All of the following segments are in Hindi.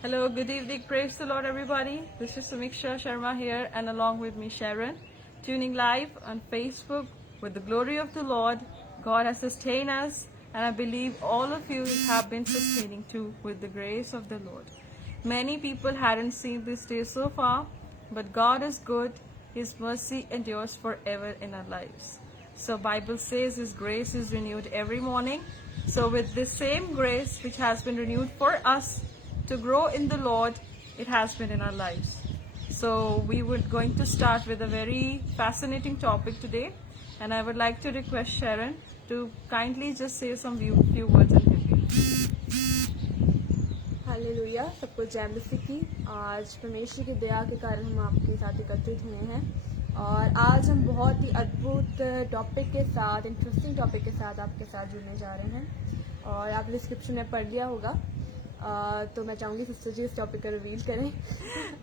Hello, good evening. Praise the Lord, everybody. This is Samiksha Sharma here, and along with me, Sharon, tuning live on Facebook with the glory of the Lord. God has sustained us, and I believe all of you have been sustaining too with the grace of the Lord. Many people hadn't seen this day so far, but God is good. His mercy endures forever in our lives. So Bible says His grace is renewed every morning. So with this same grace which has been renewed for us to grow in the Lord, it has been in our lives. So we were going to start with a very fascinating topic today, and I would like to request Sharon to kindly just say some few words in Hindi. Hallelujah, सबको जय मसीह की। आज परमेश्वर की दया के कारण हम आपके साथ एकत्रित हुए हैं और आज हम बहुत ही अद्भुत टॉपिक के साथ, इंटरेस्टिंग टॉपिक के साथ आपके साथ जुड़ने जा रहे हैं। और आपने डिस्क्रिप्शन में पढ़ लिया होगा, तो मैं चाहूँगी सिस्टर जी इस टॉपिक का रिवील करें।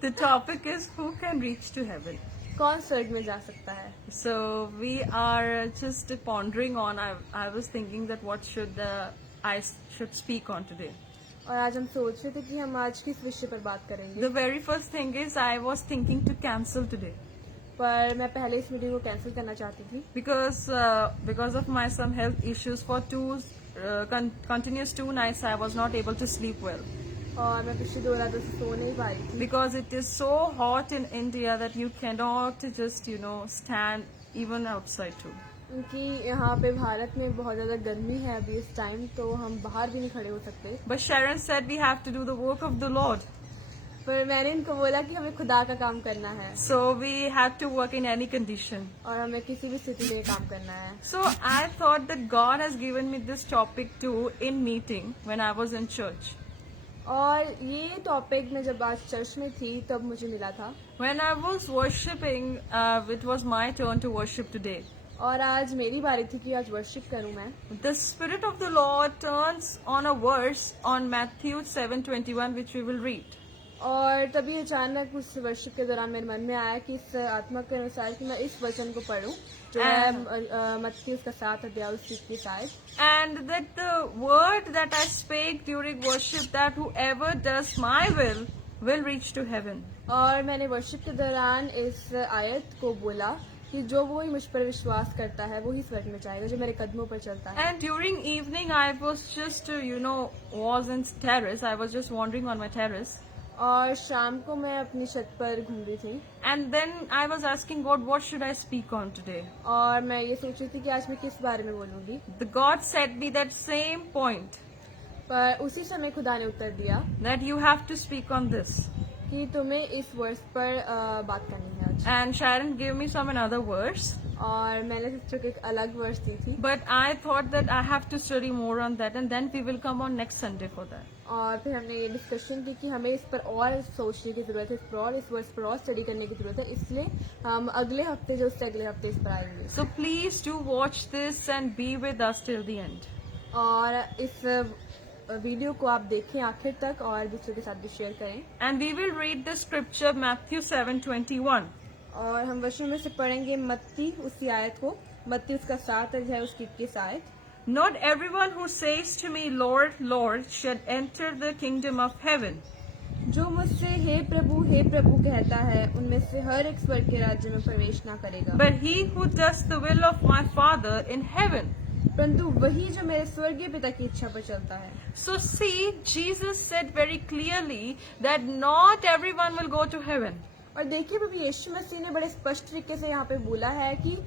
The topic is who can reach to heaven. कौन स्वर्ग में जा सकता है? So we are just pondering on. I was thinking that what should I should speak on today. और आज हम सोच रहे थे कि हम आज किस विषय पर बात करेंगे। The very first thing is I was thinking to cancel today पर मैं पहले इस वीडियो को कैंसिल करना चाहती थी because of my some health issues for continuous 2 nights I was not able to sleep well. और मैं पिछले 2 रातों से सो नहीं पा रही थी Because it is so hot in India that you cannot just stand even outside too. क्योंकि यहाँ पे भारत में बहुत ज्यादा गर्मी है अभी इस टाइम, तो हम बाहर भी नहीं खड़े हो सकते। But Sharon said we have to do the work of the Lord. पर मैंने इनको बोला कि हमें खुदा का काम करना है So we have to work in any condition. और हमें किसी भी स्थिति में काम करना है। So I thought that God has given me this topic too in meeting when I was in church. और ये टॉपिक मैं जब आज चर्च में थी तब मुझे मिला था। When I was worshipping, it was my turn to worship today. और आज मेरी बारी थी कि आज वर्शिप करूं मैं। The Spirit of the Lord turns on a verse on Matthew 7:21, which we will read. और तभी अचानक उस वर्शिप के दौरान मेरे मन में आया कि इस आत्मा के अनुसार कि मैं इस वचन को पढूं जो है मत्ती उसका 7 अध्याय उसकी 21 आयत। And that the word that I spake during worship, that whoever does my will reach to heaven. और मैंने वर्शिप के दौरान इस आयत को बोला कि जो वो ही मुझ पर विश्वास करता है वो ही स्वर्ग में जाएगा, जो मेरे कदमों पर चलता है। And during evening, I was just was in terrace. I was just wandering on my terrace. और शाम को मैं अपनी छत पर घूम रही थी And then I was asking God, what should I speak on today? और मैं ये सोच रही थी कि आज मैं किस बारे में बोलूंगी। The God said me that same point, पर उसी समय खुदा ने उत्तर दिया that you have to speak on this. कि तुम्हें इस वर्ष पर बात करनी है आज। And Sharon gave me some another verse. और मैंने सिस्टर को एक अलग वर्ष दी थी But I thought that I have to study more on that, and then we will come on next Sunday for that. और फिर हमने ये डिस्कशन की कि हमें इस पर और सोचने की जरूरत है, इस वर्ष पर और स्टडी करने की जरूरत है, इसलिए हम अगले हफ्ते जो उससे अगले हफ्ते इस पर आएंगे। So please do watch this and be with us till the end. और इस वीडियो को आप देखें आखिर तक और दूसरों के साथ भी शेयर करें। And we will read the scripture Matthew 7:21. और हम वचनों में से पढ़ेंगे मत्ती उसी आयत को, मत्ती उसका 7 अध्याय उसकी 21 आयत। Not everyone who says to me, Lord, Lord, should enter the kingdom of heaven. जो मुझसे हे प्रभु कहता है उनमें से हर एक स्वर्ग के राज्य में प्रवेश ना करेगा, But he who does the will of my Father in heaven. परंतु वही जो मेरे स्वर्गीय पिता की इच्छा पर चलता है। So see, Jesus said very clearly that not everyone will go to heaven. और देखिए प्रभु यीशु मसीह ने बड़े स्पष्ट तरीके से यहाँ पे बोला है कि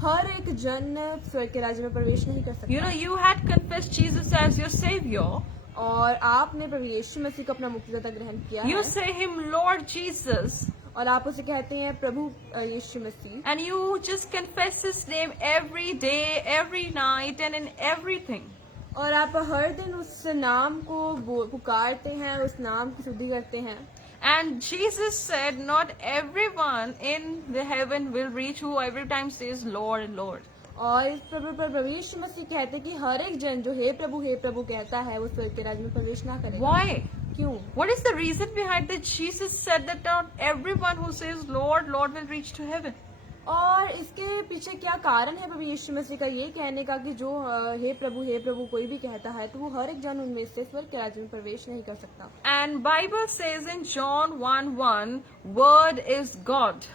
हर एक जन स्वर्ग के राज्य में प्रवेश नहीं कर सकता। You had confessed Jesus as your Savior. और आपने प्रभु यीशु मसीह को अपना मुक्तिदाता ग्रहण किया You है say him Lord Jesus. और आप उसे कहते हैं प्रभु यीशु मसीह। And you just confess his name every day, every night, and in everything. और आप हर दिन उस नाम को पुकारते हैं, उस नाम की स्तुति करते हैं। And Jesus said, not everyone in the heaven will reach who every time says Lord, Lord. और इस प्रभु यीशु मसीह कहते हैं कि हर एक जन जो हे प्रभु कहता है वो स्वर्ग के राज्य में प्रवेश ना करेगा। Why? क्यों? What is the reason behind that Jesus said that not everyone who says Lord, Lord will reach to heaven? और इसके पीछे क्या कारण है प्रभु यीशु मसीह का ये कहने का कि जो हे प्रभु कोई भी कहता है तो वो हर एक जन उनमें से स्वर्ग के राज्य में प्रवेश नहीं कर सकता। And Bible says in John 1:1, word is God.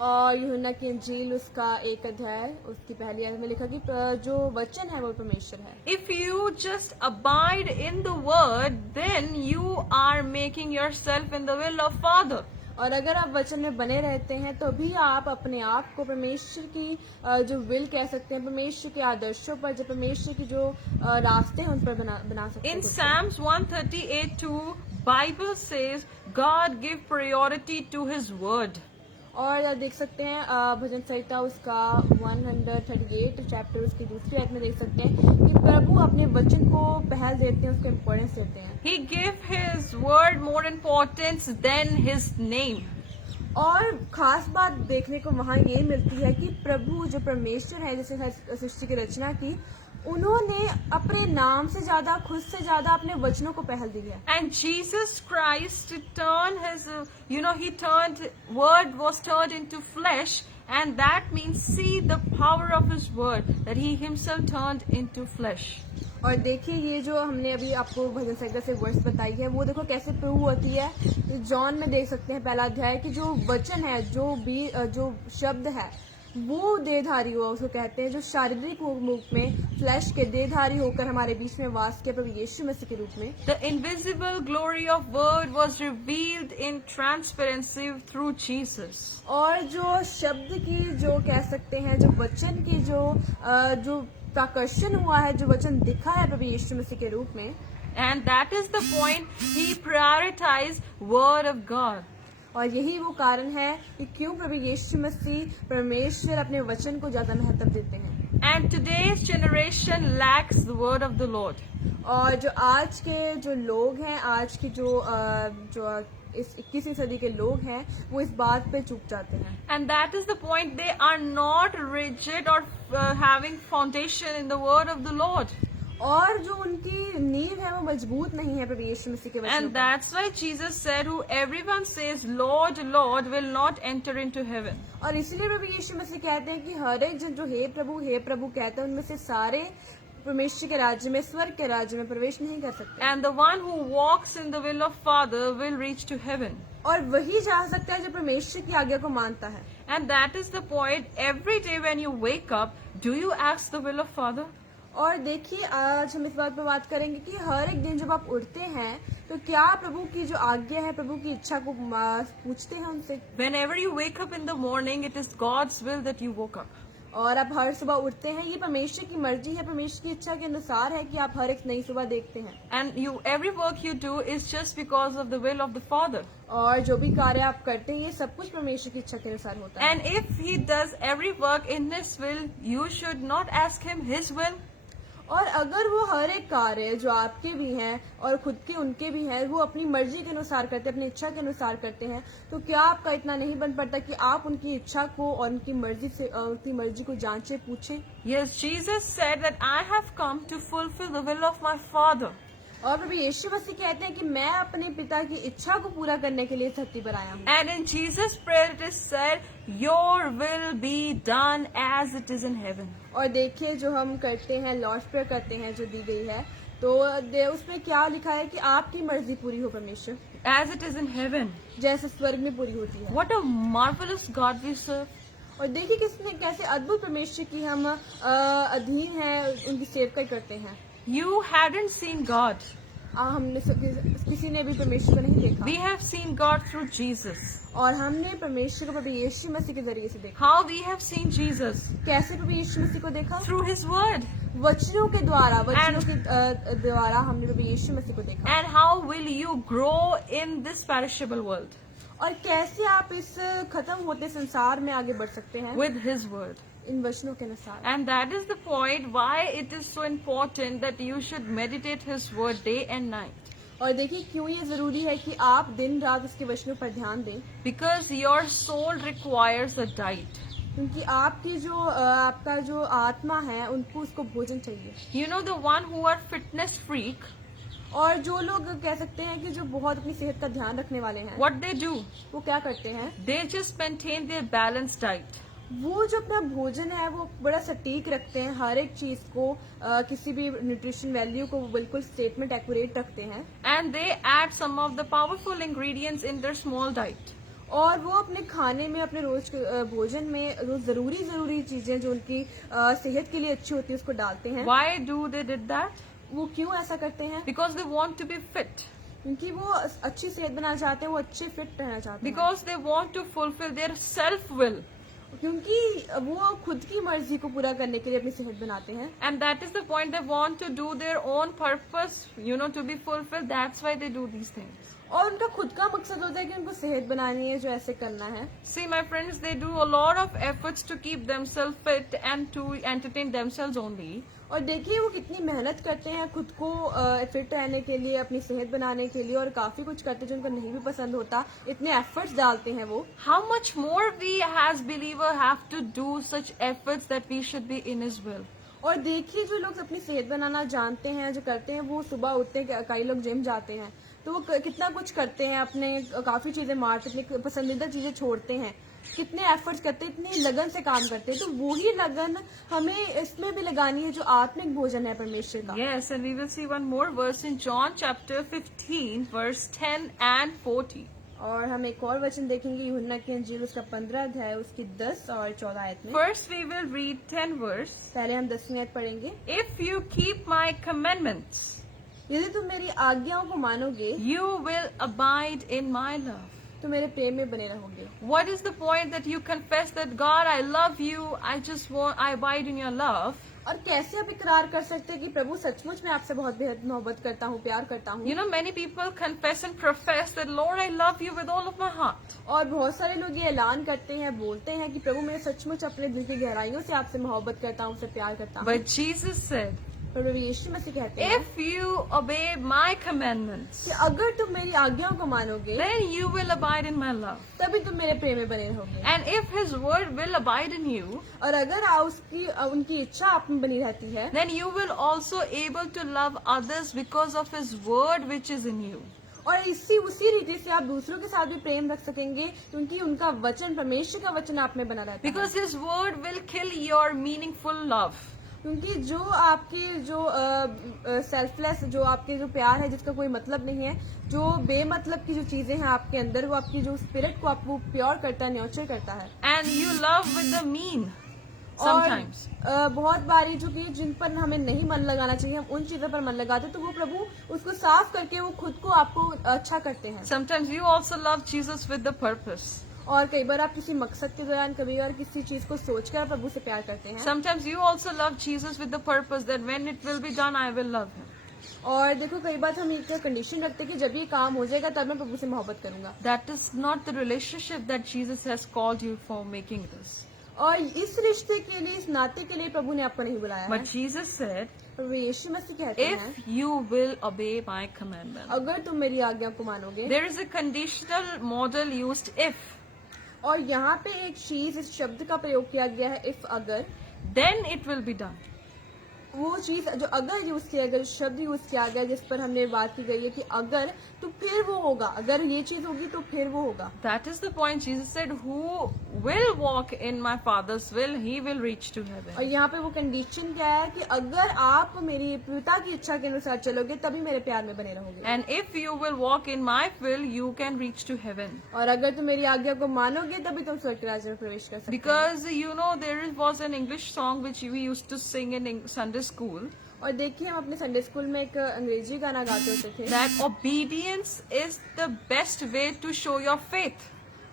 और यूहन्ना की इंजील उसका 1 अध्याय उसकी पहली आयत में लिखा कि जो वचन है वो परमेश्वर है। If you just abide in the word, then you are making yourself in the will of Father. और अगर आप वचन में बने रहते हैं तो भी आप अपने आप को परमेश्वर की जो विल कह सकते हैं, परमेश्वर के आदर्शों पर, जो परमेश्वर की जो रास्ते हैं उन पर बना सकते हैं। In Psalms 138:2, Bible says God give priority to His word. और देख सकते हैं भजन संहिता उसका 138 चैप्टर उसकी दूसरी आयत में देख सकते हैं कि प्रभु अपने वचन को पहल देते हैं, उसको इम्पोर्टेंस देते हैं। He give His word more importance than His name. और खास बात देखने को वहाँ ये मिलती है कि प्रभु जो परमेश्वर है, जैसे हर सृष्टि की रचना की, उन्होंने अपने नाम से ज्यादा, खुद से ज्यादा अपने वचनों को पहल दी है। And Jesus Christ turned His, He turned, word was turned into flesh, and that means see the power of His word, that He Himself turned into flesh. और देखिए ये जो हमने अभी आपको भजन संहिता से वर्स बताई है वो देखो कैसे प्रूव होती है। जॉन में देख सकते हैं पहला अध्याय कि जो वचन है, जो शब्द है वो देहधारी हुआ, उसको कहते हैं, जो शारीरिक रूप में फ्लैश के देहधारी होकर हमारे बीच में वास किया प्रभु यीशु मसीह के रूप में। The invisible glory of word was revealed in transparency through Jesus. और जो शब्द की जो कह सकते हैं, जो वचन की जो प्रकाशन हुआ है, जो वचन दिखा है प्रभु यीशु मसीह के रूप में। And that is the point, He prioritized word of God. और यही वो कारण है कि क्यों प्रभु यीशु मसीह परमेश्वर अपने वचन को ज्यादा महत्व देते हैं। And today's generation lacks the word of the Lord. और जो आज के जो लोग हैं, आज की जो इस 21वीं सदी के लोग हैं, वो इस बात पे चूक जाते हैं। And that is the point, they are not rigid or having foundation in the word of the Lord. और जो उनकी नींव है वो मजबूत नहीं है प्रभु यीशु मसीह के वचनों And पर। that's why Jesus said, who everyone says Lord, Lord will not enter into heaven. और इसलिए प्रभु यीशु मसीह कहते हैं कि हर एक जन जो हे प्रभु कहता है, उनमें से सारे परमेश्वर के राज्य में, स्वर्ग के राज्य में प्रवेश नहीं कर सकते। And the one who walks in the will of Father will reach to heaven. और वही जा सकता है जो परमेश्वर की आज्ञा को मानता है। And that is the point, every day when you wake up, do you ask the will of Father? और देखिए आज हम इस बात पर बात करेंगे कि हर एक दिन जब आप उठते हैं तो क्या प्रभु की जो आज्ञा है, प्रभु की इच्छा को पूछते हैं उनसे। Whenever you wake up in the morning, it is God's will that you woke up. और आप हर सुबह उठते हैं, ये परमेश्वर की मर्जी है, परमेश्वर की इच्छा के अनुसार है कि आप हर एक नई सुबह देखते हैं। And every work you do is just because of the will of the Father. और जो भी कार्य आप करते हैं ये सब कुछ परमेश्वर की इच्छा के अनुसार होता है। And if He does every work in His will, you should not ask Him His will. और अगर वो हर एक कार्य जो आपके भी हैं और खुद के उनके भी हैं, वो अपनी मर्जी के अनुसार करते हैं, अपनी इच्छा के अनुसार करते हैं, तो क्या आपका इतना नहीं बन पड़ता कि आप उनकी इच्छा को और उनकी मर्जी को जांचें, पूछें। Yes, Jesus said that I have come to fulfill the will of my Father. और प्रभु यीशु मसीह कहते हैं कि मैं अपने पिता की इच्छा को पूरा करने के लिए धरती पर आया हूँ। And in Jesus' prayer it is said, your will be done as it is in heaven. और देखिए जो हम करते हैं, लॉर्ड्स प्रेयर करते हैं जो दी गई है, तो उसमें क्या लिखा है कि आपकी मर्जी पूरी हो परमेश्वर, As it is in heaven. जैसे स्वर्ग में पूरी होती है। What a marvelous God we serve. और देखिए कैसे अद्भुत परमेश्वर की हम अधीन हैं, उनकी सेवकाई करते हैं। You hadn't seen God. हमने किसी ने भी परमेश्वर को नहीं देखा। We have seen God through Jesus. और हमने परमेश्वर को प्रभु यीशु मसीह के जरिए से देखा। How we have seen Jesus? कैसे प्रभु यीशु मसीह को देखा? Through His word. वचनों के द्वारा हमने प्रभु यीशु मसीह को देखा। And how will you grow in this perishable world? और कैसे आप इस खत्म होते संसार में आगे बढ़ सकते हैं? With His word. इन वचनों के अनुसार। And that is the point why it is so important that you should meditate His word day and night. और देखिए क्यों ये जरूरी है कि आप दिन रात उसके वचनों पर ध्यान दें। Because your soul requires a diet. क्योंकि आपका जो आत्मा है उनको उसको भोजन चाहिए। You know the one who are fitness freak. और जो लोग कह सकते हैं कि जो बहुत अपनी सेहत का ध्यान रखने वाले हैं, What they do? वो क्या करते हैं? They just maintain their balanced diet. वो जो अपना भोजन है वो बड़ा सटीक रखते हैं, हर एक चीज को किसी भी न्यूट्रिशन वैल्यू को वो बिल्कुल स्टेटमेंट एक्यूरेट रखते हैं, and they add some of the powerful ingredients in their small diet. और वो अपने खाने में, अपने रोज के भोजन में रोज जरूरी चीजें जो उनकी सेहत के लिए अच्छी होती है उसको डालते हैं। Why do they did that? वो क्यों ऐसा करते हैं? Because they want to be fit. क्योंकि वो अच्छी सेहत बनाना चाहते हैं, वो अच्छे फिट रहना चाहते हैं, Because they want to fulfill their self will. क्योंकि वो खुद की मर्जी को पूरा करने के लिए अपनी सेहत बनाते हैं। And that is the point, they want to do their own purpose, to be fulfilled. That's why they do these things. और उनका खुद का मकसद होता है कि उनको सेहत बनानी है, जो ऐसे करना है। See, my friends, they do a lot of efforts to keep themselves fit and to entertain themselves only. और देखिए वो कितनी मेहनत करते हैं खुद को फिट रहने के लिए, अपनी सेहत बनाने के लिए, और काफी कुछ करते हैं जो उनको नहीं भी पसंद होता, इतने एफर्ट्स डालते हैं वो। How much more we as believer have to do such efforts that we should be in His will. और देखिए जो लोग अपनी सेहत बनाना जानते हैं, जो करते हैं, वो सुबह उठते हैं, कई लोग जिम जाते हैं तो वो कितना कुछ करते हैं, अपने काफी चीजें मारते हैं, अपनी पसंदीदा चीजें छोड़ते हैं, कितने एफर्ट्स करते हैं, इतनी लगन से काम करते हैं। तो वही लगन हमें इसमें भी लगानी है जो आत्मिक भोजन है परमेश्वर का। Yes, and we will see one more verse in John chapter 15, verse 10 and 40. और हम एक और वचन देखेंगे यूहन्ना की अंजील उसका 15 अध्याय उसकी 10 और 14 आयत में। First, we will read 10 verse. पहले हम 10वीं आयत पढ़ेंगे। If you keep my commandments, यदि तुम मेरी आज्ञाओं को मानोगे you will abide in my love. तो मेरे प्रेम में बने रहोगे। What is the point that you confess that God, I love you, I abide in your love? और कैसे आप इकरार कर सकते हैं कि प्रभु सचमुच मैं आपसे बहुत बेहद मोहब्बत करता हूँ, प्यार करता हूँ। Many people confess and profess that Lord, I love you with all of my heart. और बहुत सारे लोग ये ऐलान करते हैं, बोलते हैं कि प्रभु मैं सचमुच अपने दिल की गहराइयों से आपसे मोहब्बत करता हूँ, आपसे प्यार करता हूँ। But Jesus said, प्रभु यीशु मसीह कहते हैं if you obey my commandments, कि अगर तुम मेरी आज्ञाओं को मानोगे then you will abide in my love. तभी तुम मेरे प्रेम में बने रहोगे। And if His word will abide in you, और अगर उनकी इच्छा आप में बनी रहती है, then you will also able to love others because of His word which is in you. और उसी रीति से आप दूसरों के साथ भी प्रेम रख सकेंगे क्योंकि उनका वचन, परमेश्वर का वचन आप में बना रहता है। Because His word will kill your meaningful love. क्योंकि जो आपकी जो सेल्फलेस, जो आपके जो प्यार है जिसका कोई मतलब नहीं है, जो बेमतलब की जो चीजें हैं आपके अंदर, वो आपकी जो स्पिरिट को आप वो प्योर करता है, न्योचर करता है। And you love with the mean sometimes. और बहुत बारी जो कि जिन पर हमें नहीं मन लगाना चाहिए, हम उन चीजों पर मन लगाते हैं, तो वो प्रभु उसको साफ करके वो खुद को आपको अच्छा करते हैं। Sometimes you also love Jesus with the purpose. और कई बार आप किसी मकसद के दौरान, कभी और किसी चीज को सोचकर आप प्रभु से प्यार करते हैं। Sometimes you also love Jesus with the purpose that when it will be done, I will love Him. और देखो कई बार हम एक कंडीशन रखते हैं कि जब ये काम हो जाएगा तब मैं प्रभु से मोहब्बत करूंगा। That is not the relationship that Jesus has called you for making this. और इस रिश्ते के लिए, इस नाते के लिए प्रभु ने आपको नहीं बुलाया है। But Jesus said, प्रभु यीशु मसीह कहते हैं if you will obey my commandment. अगर तुम मेरी आज्ञा को मानोगे। There is a conditional model used if. और यहाँ पे एक चीज, इस शब्द का प्रयोग किया गया है, इफ, अगर। Then it will be done. वो चीज जो अगर यूज किया गया, शब्द यूज किया गया जिस पर हमने बात की गई है कि अगर, तो फिर वो होगा, अगर ये चीज होगी तो फिर वो होगा। That is the point. Jesus said, who will walk in my Father's will, he will reach to और heaven. यहाँ पे वो कंडीशन क्या है कि अगर आप मेरी पिता की इच्छा के अनुसार चलोगे तभी मेरे प्यार में बने रहोगे। And if you will walk in my will, you can reach to heaven. और अगर तुम मेरी आज्ञा को मानोगे तभी तुम स्वर्ग के राज्य में प्रवेश कर सकते हो। Because there was an English song which we used to sing in Sunday school. और देखिए हम अपने संडे स्कूल में एक अंग्रेजी गाना गाते होते थे That obedience is the best way to show your faith.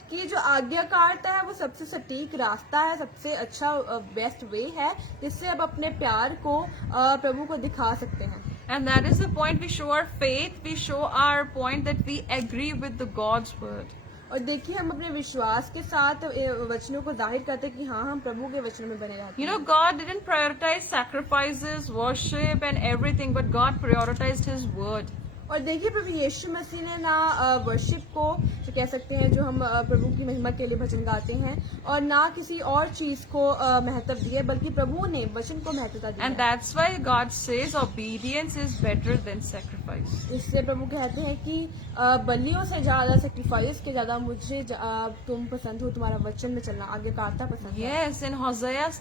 कि जो आज्ञाकारिता है वो सबसे सटीक रास्ता है, सबसे अच्छा बेस्ट वे है जिससे आप अपने प्यार को प्रभु को दिखा सकते हैं। And that is the point. We show our faith. We show our point that we agree with the God's word. और देखिए हम अपने विश्वास के साथ वचनों को जाहिर करते हैं कि हाँ हम प्रभु के वचनों में बने रहते हैं। God didn't prioritize sacrifices, worship and everything, but God prioritized His word. और देखिए प्रभु यीशु मसीह ने ना वर्शिप को, जो कह सकते हैं जो हम प्रभु की महिमा के लिए भजन गाते हैं, और ना किसी और चीज को महत्व दिए, बल्कि प्रभु ने वचन को महत्वता दी And है। that's why God says obedience is better than sacrifice. sacrifice. इससे प्रभु कहते हैं कि बलियों से ज्यादा, सेक्रीफाइस के ज्यादा मुझे तुम पसंद हो, तुम्हारा वचन में चलना, आज्ञाकारिता पसंद है। Yes, in Hosea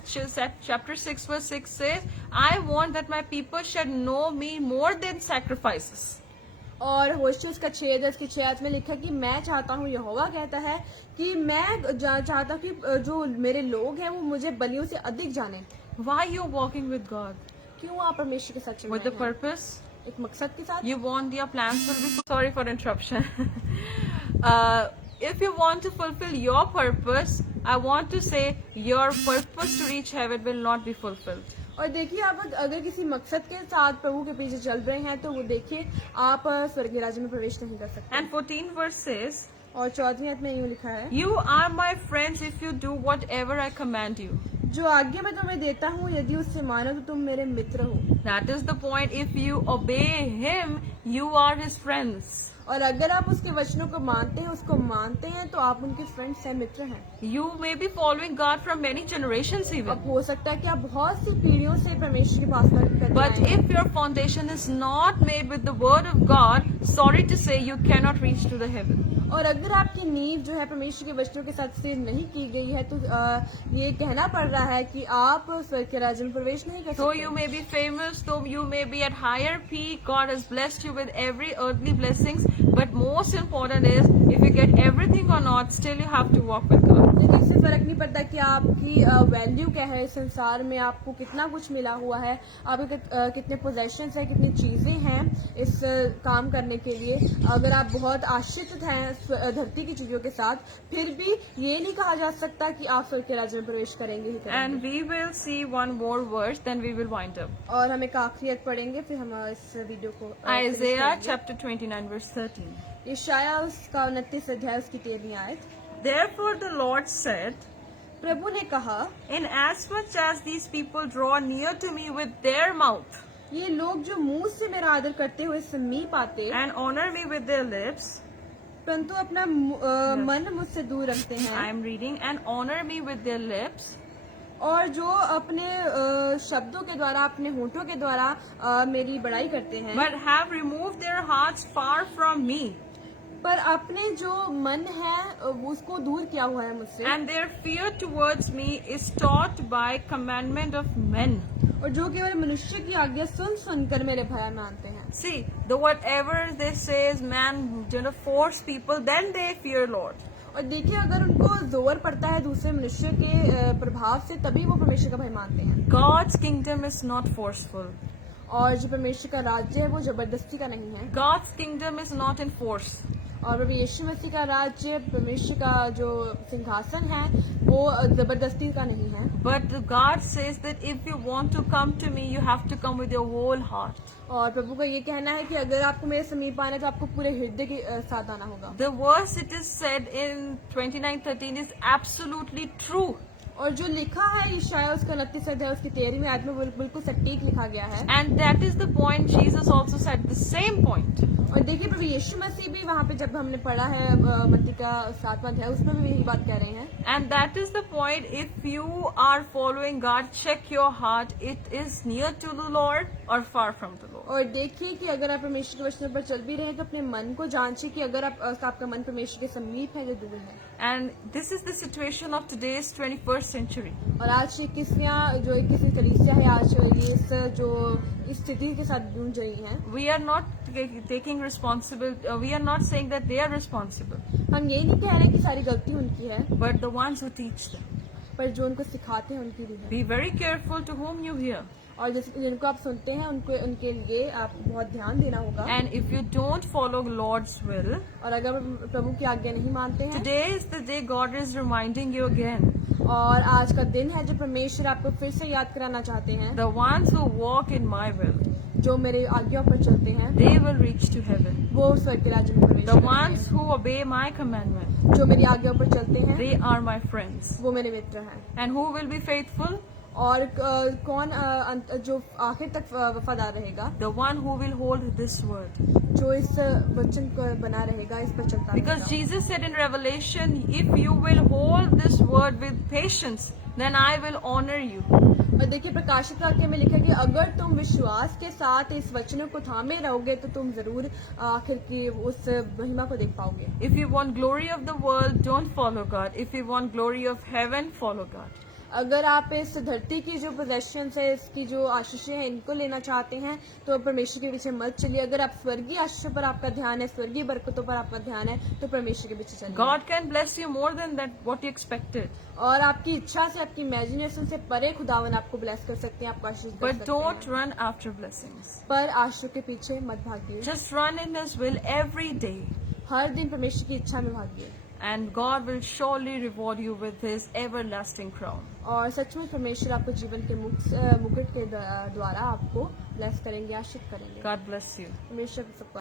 chapter 6 verse 6 says, I want that my people should know me more than sacrifices. और होशे उसका 6 10 की 6 में लिखा कि मैं चाहता हूँ, यहोवा कहता है कि मैं चाहता हूँ कि जो मेरे लोग हैं वो मुझे बलियों से अधिक जाने। Why you walking with God? क्यों आप परमेश्वर के साथ चल With रहे the हैं? purpose? एक मकसद के साथ। You want your plans will be... Sorry for interruption. If you want to fulfill your purpose, I want to say your purpose to reach heaven will not be fulfilled. और देखिए, आप अगर किसी मकसद के साथ प्रभु के पीछे चल रहे हैं तो वो देखिए आप स्वर्गीय राज्य में प्रवेश नहीं कर सकते। And 14 verse says, और 14वीं आयत में यूं लिखा है, You are my friends if you do whatever I command you. जो आज्ञा मैं तुम्हें देता हूँ यदि उससे मानो तो तुम मेरे मित्र हो। That is the point. If you obey him, you are his friends. और अगर आप उसके वचनों को मानते हैं, उसको मानते हैं, तो आप उनके फ्रेंड्स हैं, मित्र हैं। You may be following God from many generations even. अब हो सकता है कि आप बहुत सी पीढ़ियों से परमेश्वर के पास करते But आए हैं। if your foundation is not made with the word of God, sorry to say you cannot reach to the heaven. और अगर आपकी नींव जो है परमेश्वर के वचनों के साथ से नहीं की गई है तो ये कहना पड़ रहा है कि आप स्वर्ग के राज्य में प्रवेश नहीं कर Though सकते। you may be famous, though you may be at higher peak, God has blessed you with every earthly blessings. But most important is, if you get everything or not, still you have to walk with God. लेकिन इससे फर्क नहीं पड़ता कि आपकी वैल्यू क्या है, संसार में आपको कितना कुछ मिला हुआ है, आपके कितने पोजेशंस हैं, कितनी चीजें हैं इस काम करने के लिए। अगर आप बहुत आश्रित हैं धरती की चीजों के साथ, फिर भी ये नहीं कहा जा सकता कि आप स्वर्ग के राज्य में प्रवेश करेंगे ही करेंगे। And we will see one more verse, then we will wind up. और हम एक आखिरी आयत पढ़ेंगे, फिर हम इस वीडियो को Isaiah chapter 29 verse 13. यशायाह उसका 29 अध्याय उसकी 13वीं आयत। Therefore the Lord said, प्रभु ने कहा, Inasmuch as these people draw near to me with their mouth ये लोग जो मुंह से मेरा आदर करते हुए समीप आते and honor me with their lips, परंतु अपना मन मुझसे दूर रखते I हैं, am reading, and honor me with their lips, और जो अपने शब्दों के द्वारा, अपने होठों के द्वारा मेरी बड़ाई करते हैं, but have removed their hearts far from me, पर अपने जो मन है उसको दूर किया हुआ है मुझसे, and their fear towards me is taught by commandment of men. और जो केवल मनुष्य की आज्ञा सुन सुनकर मेरे भय मानते हैं। See, the whatever they say is man, force people, then they fear Lord. और देखिए, अगर उनको जोर पड़ता है दूसरे मनुष्य के प्रभाव से, तभी वो परमेश्वर का भय मानते हैं। God's kingdom is not forceful. और जो परमेश्वर का राज्य है वो जबरदस्ती का नहीं है। God's kingdom is not in force. और प्रभु यीशु मसीह का राज्य, परमेश्वर का जो सिंहासन है वो जबरदस्ती का नहीं है। But God says that if you want to come to me, you have to come with your whole heart. और प्रभु का ये कहना है कि अगर आपको मेरे समीप आना है तो आपको पूरे हृदय के साथ आना होगा। The verse it is said in 29:13 is absolutely true. और जो लिखा है यशायाह उसका 29 अध्याय उसकी 13वीं आयत में बिल्कुल सटीक लिखा गया है। And that is the point Jesus also said, the same point. और देखिए, प्रभु यीशु मसीह भी वहाँ पे जब हमने पढ़ा है मत्ती का 7वां अध्याय, उसमें भी यही बात कह रहे हैं। And that is the point. If you are following God, check your heart. It is near to the Lord or far from the Lord. और देखिए कि अगर आप परमेश्वर के वचनों पर चल भी रहे हैं तो अपने मन को जांचिए कि अगर आपका मन परमेश्वर के समीप है या दूर है। And this is the situation of today's 21st century. और आज 21वीं कलीसिया है, आज ये इस स्थिति के साथ जूझ रही हैं। We are not taking responsibility. We are not saying that they are responsible, हम यही नहीं कह रहे कि सारी गलती उनकी है, but the ones who teach them. पर जो उनको सिखाते हैं उनकी भी है। Be very careful to whom you hear. और जिनको आप सुनते हैं उनके लिए आप बहुत ध्यान देना होगा। And if you don't follow Lord's will, और अगर प्रभु की आज्ञा नहीं मानते हैं, today is the day God is reminding you again. और आज का दिन है जो परमेश्वर आपको फिर से याद कराना चाहते हैं। The ones who walk in my will, जो मेरे आज्ञा पर चलते हैं, they will reach to heaven. वो स्वर्ग के राज्य में प्रवेश The करेंगे। ones who obey my commandment, जो मेरी आज्ञा पर चलते हैं, they are my friends. वो मेरे मित्र हैं। And who will be faithful? और कौन जो आखिर तक वफादार रहेगा? The one who will hold this word. जो इस वचन को बना रहेगा, इस पर चलता Because रहेगा। Jesus said in Revelation, if you will hold this word with patience, then I will honor you. और देखिए प्रकाशित वाक्य में लिखा है कि अगर तुम विश्वास के साथ इस वचनों को थामे रहोगे तो तुम जरूर आखिर की उस महिमा को देख पाओगे। If you want glory of the world, don't follow God. If you want glory of heaven, follow God. अगर आप इस धरती की जो पोजेशंस है, इसकी जो आशीषें हैं, इनको लेना चाहते हैं तो परमेश्वर के पीछे मत चलिए। अगर आप स्वर्गीय आशीषों पर आपका ध्यान है, स्वर्गीय बरकतों पर आपका ध्यान है, तो परमेश्वर के पीछे चलिए। God can bless you more than that what you expected. और आपकी इच्छा से, आपकी इमेजिनेशन से परे खुदावन आपको ब्लेस कर सकते हैं, आपको आशीष दे But सकते don't हैं। run after blessings. पर आशीषों के पीछे मत भागिए। Just run in His will every day. हर दिन परमेश्वर की इच्छा में भागिए And God will surely reward you with His everlasting crown. और सचमुच परमेश्वर आपको जीवन के मुकुट के द्वारा आपको ब्लेस करेंगे, आशीष करेंगे। God bless you. परमेश्वर सबको